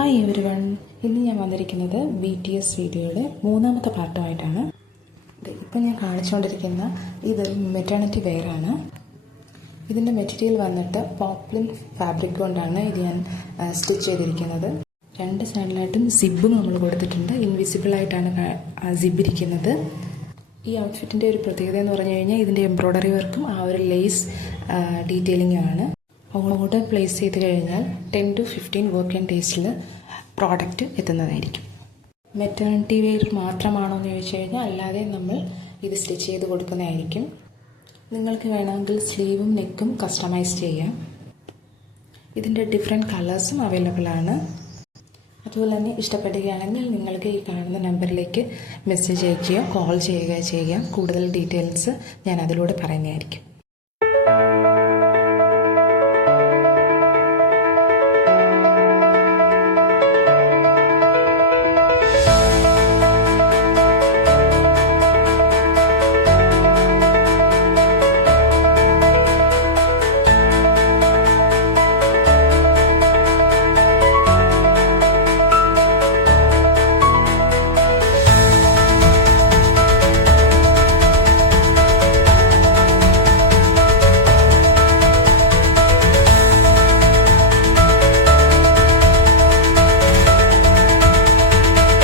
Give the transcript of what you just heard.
Hi everyone, ഇന്ന് ഞാൻ വന്നിരിക്കുന്നത് BTS വീഡിയോയുടെ മൂന്നാമത്തെ പാർട്ടുമായിട്ടാണ്. ഇപ്പം ഞാൻ കാണിച്ചുകൊണ്ടിരിക്കുന്ന ഇതൊരു മെറ്റേണിറ്റി വെയറാണ്. ഇതിൻ്റെ മെറ്റീരിയൽ വന്നിട്ട് പോപ്ലിൻ ഫാബ്രിക് കൊണ്ടാണ് ഇത് ഞാൻ സ്റ്റിച്ച് ചെയ്തിരിക്കുന്നത്. രണ്ട് സൈഡിലായിട്ടും സിബും നമ്മൾ കൊടുത്തിട്ടുണ്ട്. ഇൻവിസിബിളായിട്ടാണ് സിബ് ഇരിക്കുന്നത്. ഈ ഔട്ട്ഫിറ്റിൻ്റെ ഒരു പ്രത്യേകത എന്ന് പറഞ്ഞു കഴിഞ്ഞാൽ ഇതിൻ്റെ എംബ്രോയ്ഡറി വർക്കും ആ ഒരു ലേസ് ഡീറ്റെയിലിംഗും ആണ്. ഓർഡർ പ്ലേസ് ചെയ്ത് കഴിഞ്ഞാൽ 10 to 15 വർക്കിംഗ് ഡേയ്സിൽ പ്രോഡക്റ്റ് എത്തുന്നതായിരിക്കും. മെറ്റേണിറ്റി വെയർ മാത്രമാണോ എന്ന് ചോദിച്ചു കഴിഞ്ഞാൽ അല്ലാതെ നമ്മൾ ഇത് സ്റ്റിച്ച് ചെയ്ത് കൊടുക്കുന്നതായിരിക്കും. നിങ്ങൾക്ക് വേണമെങ്കിൽ സ്ലീവും നെക്കും കസ്റ്റമൈസ് ചെയ്യാം. ഇതിൻ്റെ ഡിഫറെൻറ്റ് കളേഴ്സും അവൈലബിൾ ആണ്. അതുപോലെ തന്നെ ഇഷ്ടപ്പെടുകയാണെങ്കിൽ നിങ്ങൾക്ക് ഈ കാണുന്ന നമ്പറിലേക്ക് മെസ്സേജ് അയക്കുകയോ കോൾ ചെയ്യുകയോ ചെയ്യാം. കൂടുതൽ ഡീറ്റെയിൽസ് ഞാൻ അതിലൂടെ പറയുന്നതായിരിക്കും.